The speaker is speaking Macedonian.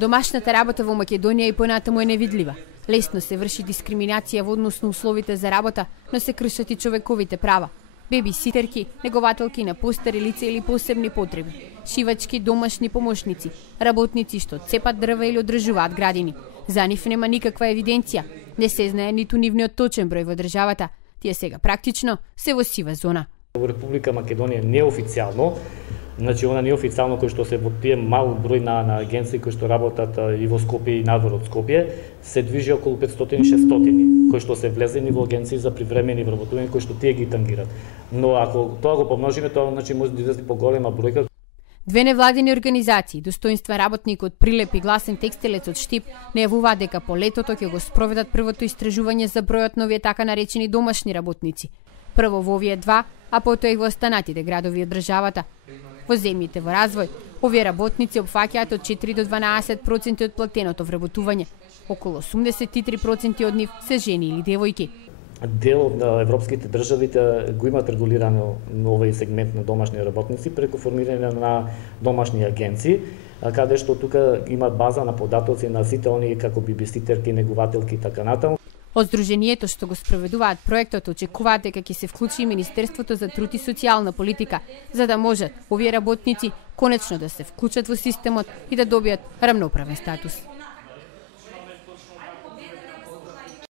Домашната работа во Македонија и понатаму е невидлива. Лесно се врши дискриминација во однос на условите за работа, но се кршат и човековите права. Бебиситерки, негователки на постари лица или посебни потреби, шивачки, домашни помошници, работници што цепат дрва или одржуваат градини. За нив нема никаква евиденција, не се знае ниту нивниот точен број во државата. Тие сега практично се во сива зона. Во Република Македонија неофицијално, значи она неофицијално кој што се во тие мал број на агенции кои што работат и во Скопје и надвор од Скопје, се движи околу 500-600 кои што се влезени во агенции за привремени вработувања кои што тие ги тангират. Но ако тоа го помножиме, тоа значи може да излезе поголема бројка. Две невладини организации, достоинствен работник од Прилеп и гласен текстилец од Штип, најавуваат дека по летото ќе го спроведат првото истражување за бројот на овие така наречени домашни работници. Прво во овие два, а потоа и во останатите градови од државата. Во земјите во развој, овие работници опфаќаат од 4 до 12% од платеното вработување. Околу 83% од нив се жени или девојки. Дел од европските државите го имаат регулирано овој сегмент на домашни работници преку формирање на домашни агенции, каде што тука имаат база на податоци на сите оние како бебиситерки, негователки и така натаму. Од Сдруженијето што го спроведуваат проектот очекуваат дека ќе се вклучи Министерството за труд и социјална политика, за да можат овие работници конечно да се вклучат во системот и да добијат рамноправен статус.